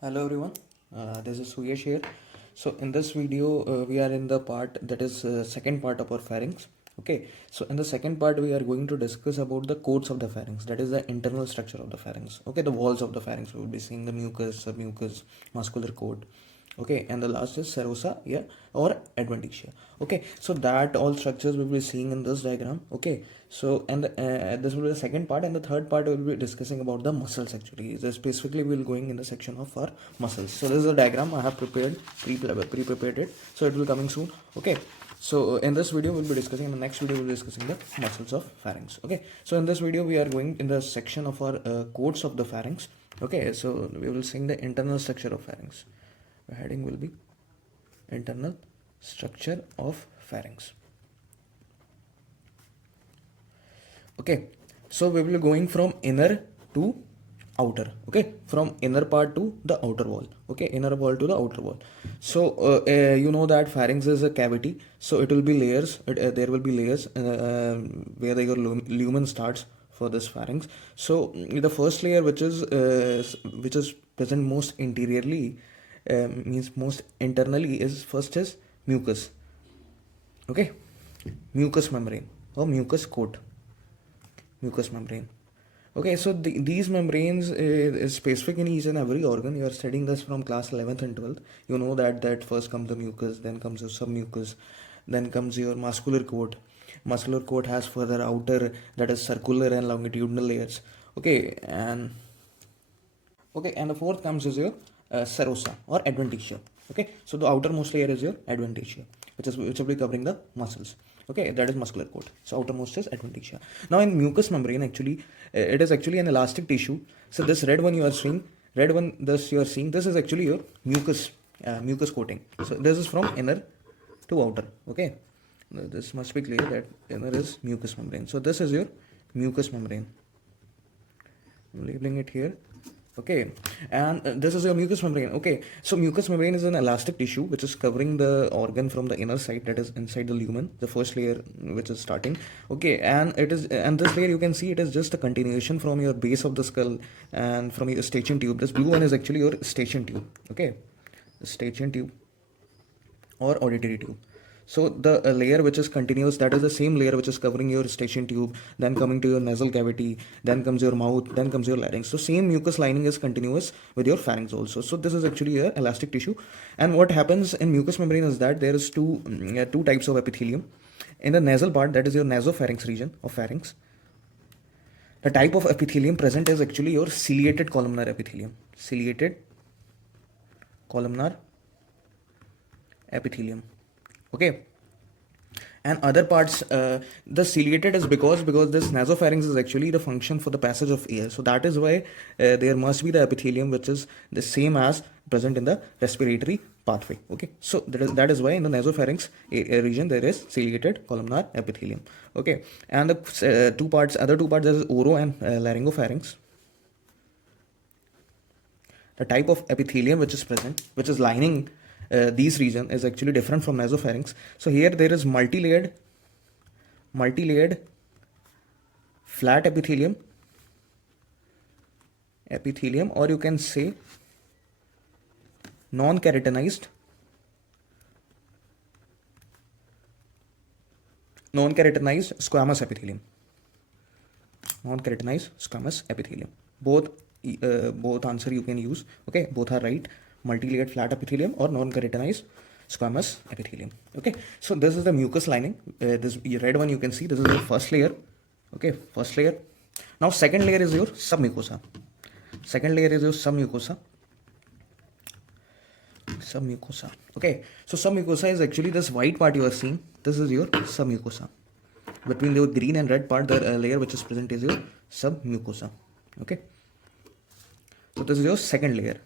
Hello everyone, this is Suyesh here. So in this video we are in the part that is second part of our pharynx. Okay, so in the second part we are going to discuss about the coats of the pharynx, that is the internal structure of the pharynx. Okay, the walls of the pharynx, we will be seeing the mucus, submucous, muscular coat. Okay, and the last is serosa, yeah, or adventitia. Okay, so that all structures we will be seeing in this diagram. Okay, so and this will be the second part, and the third part we will be discussing about the muscles. Actually, so specifically we will going in the section of our muscles. So this is a diagram I have prepared, pre-prepared it, so it will coming soon. Okay, so in this video we'll be discussing, in the next video we'll be discussing the muscles of pharynx. Okay, so in this video we are going in the section of our coats of the pharynx. Okay, so we will seeing the internal structure of pharynx. The heading will be internal structure of pharynx. Okay, so we will be going from inner to outer. Okay, from inner part to the outer wall. Okay, inner wall to the outer wall. So you know that pharynx is a cavity, so it will be layers. There will be layers where your lumen starts for this pharynx. So the first layer, which is present most interiorly, means most internally, is first is mucus. Okay, mucous membrane or mucus coat, mucous membrane. Okay, so these membranes is specific in each and every organ. You are studying this from class 11th and 12th. You know that first comes the mucus, then comes the submucus, then comes your muscular coat. Muscular coat has further outer, that is circular and longitudinal layers. Okay, and the fourth comes is your serosa or adventitia. Okay, so the outermost layer is your adventitia, which will be covering the muscles. Okay, that is muscular coat. So outermost is adventitia. Now in mucous membrane, actually, it is actually an elastic tissue. So this red one you are seeing, this is actually your mucus coating. So this is from inner to outer. Okay, now, this must be clear that inner is mucous membrane. So this is your mucous membrane. I'm labeling it here. Okay, and this is your mucous membrane. Okay, so mucous membrane is an elastic tissue which is covering the organ from the inner side, that is inside the lumen, the first layer which is starting. Okay, and this layer, you can see, it is just a continuation from your base of the skull and from your eustachian tube. This blue one is actually your eustachian tube. Okay, eustachian tube or auditory tube. So the layer which is continuous, that is the same layer which is covering your eustachian tube, then coming to your nasal cavity, then comes your mouth, then comes your larynx. So same mucous lining is continuous with your pharynx also. So this is actually a elastic tissue. And what happens in mucous membrane is that there is two types of epithelium. In the nasal part, that is your nasopharynx region of pharynx, the type of epithelium present is actually your ciliated columnar epithelium. Ciliated columnar epithelium. Okay, and other parts, the ciliated is because this nasopharynx is actually the function for the passage of air. So that is why there must be the epithelium which is the same as present in the respiratory pathway. Okay, so that is why in the nasopharynx region there is ciliated columnar epithelium. Okay, and the other two parts, there is oro and laryngopharynx. The type of epithelium which is present, which is lining these region, is actually different from nasopharynx. So here there is multi-layered flat epithelium, or you can say non-keratinized squamous epithelium. Non-keratinized squamous epithelium. Both answer you can use. Okay, both are right. Multi-layered flat epithelium or non-keratinized squamous epithelium. Okay, so this is the mucous lining. This red one you can see, this is the first layer. Okay, first layer. Now second layer is your submucosa. Submucosa. Okay, so submucosa is actually this white part you are seeing. This is your submucosa. Between the green and red part, the layer which is present is your submucosa. Okay, so this is your second layer.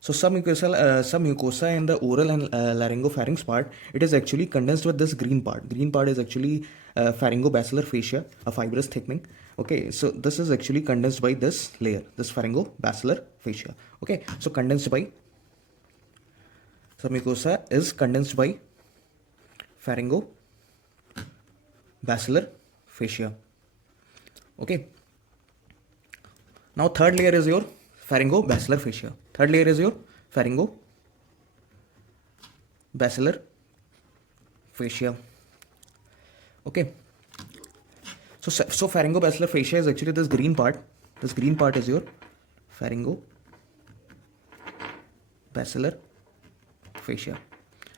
So submucosa in the oral and laryngopharynx part, it is actually condensed with this green part. Green part is actually pharyngobasilar fascia, a fibrous thickening. Okay, so this is actually condensed by this layer, this pharyngobasilar fascia. Okay, so submucosa is condensed by pharyngobasilar fascia. Okay, now third layer is your pharyngobasilar fascia. Third layer is your pharyngobasilar fascia. Okay. So pharyngobasilar fascia is actually this green part. This green part is your pharyngobasilar fascia.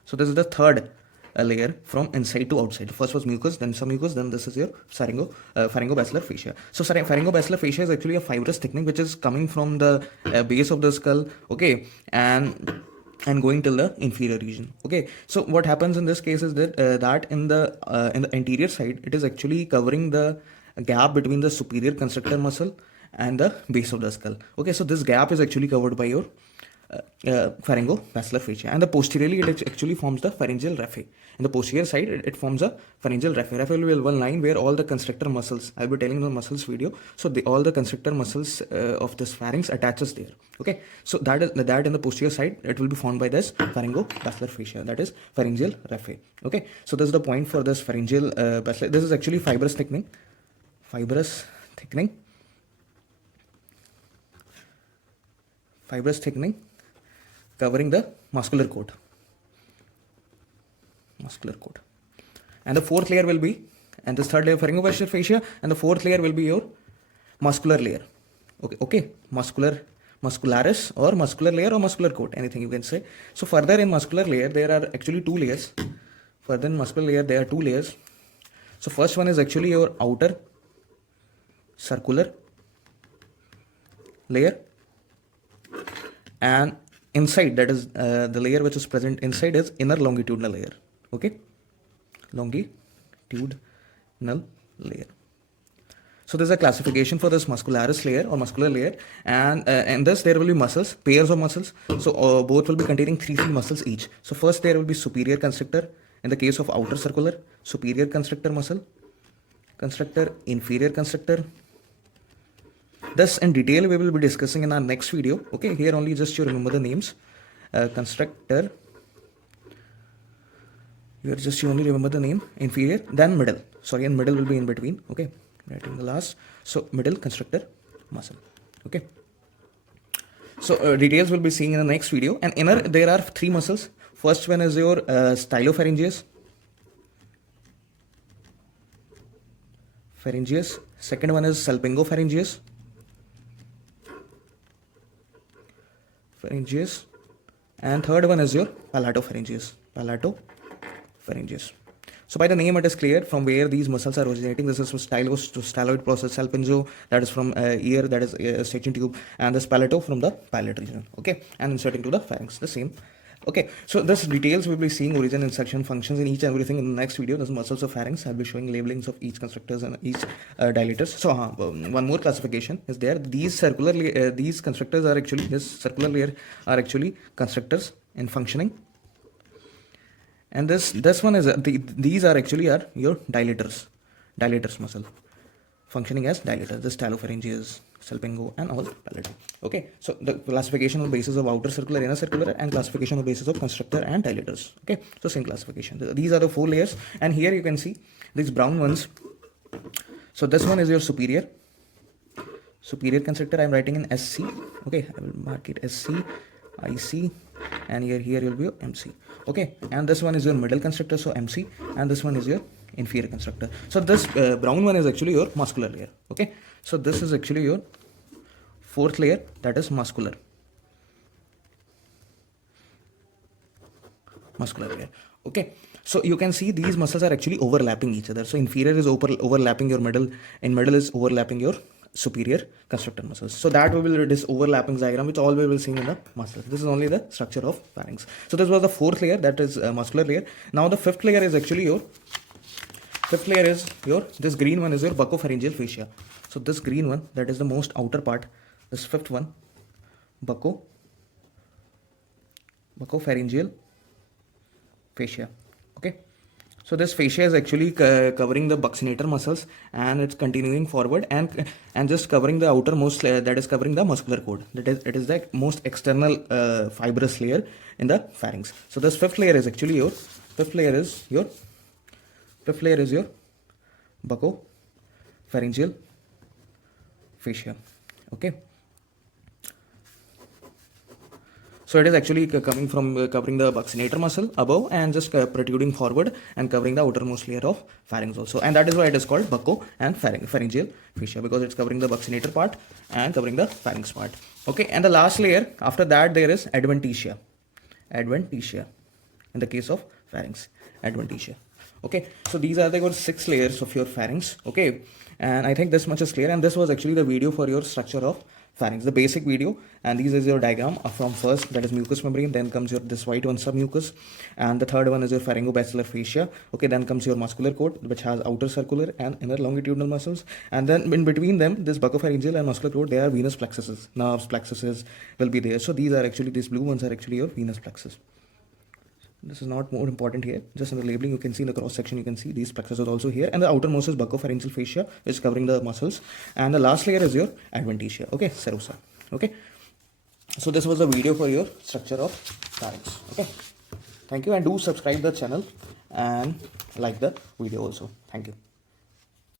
So this is the third layer from inside to outside. First was mucus, then submucous, then this is your pharyngobasilar fascia. So pharyngobasilar fascia is actually a fibrous thickening which is coming from the base of the skull, okay, and going till the inferior region. Okay, so what happens in this case is that in the anterior side, it is actually covering the gap between the superior constrictor muscle and the base of the skull. Okay, so this gap is actually covered by your pharyngobasilar fascia, and the posteriorly it actually forms the pharyngeal raphe. In the posterior side, it forms a pharyngeal raphe. Raphe will be one line where all the constrictor muscles, I'll be telling the muscles video, so all the constrictor muscles of this pharynx attaches there. Okay, so that in the posterior side, it will be formed by this pharyngobasilar fascia, that is pharyngeal raphe. Okay, so this is the point for this pharyngeal basilar. This is actually fibrous thickening covering the muscular coat. And the fourth layer will be, and this third layer pharyngobasilar fascia, and the fourth layer will be your muscular layer. Okay, muscularis or muscular layer or muscular coat, anything you can say. So further in muscular layer, there are actually two layers. Further in muscular layer, there are two layers. So first one is actually your outer circular layer, and inside, that is the layer which is present inside, is inner longitudinal layer. Okay, longitudinal layer. So there's a classification for this muscularis layer or muscular layer, and in this there will be muscles, pairs of muscles. So both will be containing three muscles each. So first there will be superior constrictor. In the case of outer circular, superior constrictor muscle, inferior constrictor. This in detail we will be discussing in our next video. Okay, here only just you remember the names. Constrictor. Here just you only remember the name. Inferior, then middle. Sorry, and middle will be in between. Okay, right in the last. So middle constrictor muscle. Okay. So details we'll be seeing in the next video. And inner, there are three muscles. First one is your stylopharyngeus. Second one is salpingopharyngeus. And third one is your palatopharyngeus. So by the name it is clear from where these muscles are originating. This is from styloid process, salpingo, that is from ear, that is staging tube, and this palato from the palate region. Okay, and inserting to the pharynx, the same. Okay, so this details we'll be seeing origin, insertion, functions in each and everything in the next video. This muscles of pharynx. I'll be showing labelings of each constrictors and each dilators. So one more classification is there. These these constrictors are actually, this circular layer are actually constrictors in functioning, and this one is these are actually your dilators muscle functioning as dilators. The stylopharyngeus, salpingo, and all palatal. Okay, so the classification on the basis of outer circular, inner circular, and classification on the basis of constrictor and dilators. Okay, so same classification. These are the four layers, and here you can see these brown ones. So this one is your superior constrictor. I'm writing in SC. Okay, I will mark it SC, IC, and here will be your MC. Okay, and this one is your middle constrictor, so MC, and this one is your inferior constrictor. So this brown one is actually your muscular layer. Okay, so this is actually your fourth layer, that is muscular layer. Okay, so you can see these muscles are actually overlapping each other. So inferior is overlapping your middle, and middle is overlapping your superior constrictor muscles. So that we will this overlapping diagram, which all we will see in the muscles. This is only the structure of pharynx. So this was the fourth layer, that is muscular layer. Now the fifth layer is actually your this green one is your buccopharyngeal fascia. So this green one, that is the most outer part. This fifth one, buccopharyngeal fascia. Okay, so this fascia is actually covering the buccinator muscles, and it's continuing forward and just covering the outermost layer, that is covering the muscular cord. It is the most external fibrous layer in the pharynx. So this fifth layer is actually your buccopharyngeal fascia. Okay, So it is actually coming from covering the buccinator muscle above and just protruding forward and covering the outermost layer of pharynx also. And that is why it is called bucco and pharyngeal fascia, because it's covering the buccinator part and covering the pharynx part. Okay, and the last layer after that there is adventitia. Adventitia in the case of pharynx, adventitia. Okay, so these are the 6 layers of your pharynx. Okay, and I think this much is clear, and this was actually the video for your structure of pharynx, the basic video. And this is your diagram from first, that is mucous membrane, then comes your this white one, submucous, and the third one is your pharyngobacillar fascia. Okay, then comes your muscular coat, which has outer circular and inner longitudinal muscles, and then in between them, this buccopharyngeal and muscular coat, they are venous plexuses, nerves, plexuses will be there. So these are actually, these blue ones are actually your venous plexus. This is not more important here, just in the labeling you can see in the cross section, you can see these plexuses are also here, and the outermost is buccopharyngeal fascia, which is covering the muscles, and the last layer is your adventitia. Okay, serosa. Okay, so this was the video for your structure of pharynx. Okay, thank you, and do subscribe the channel and like the video also. Thank you.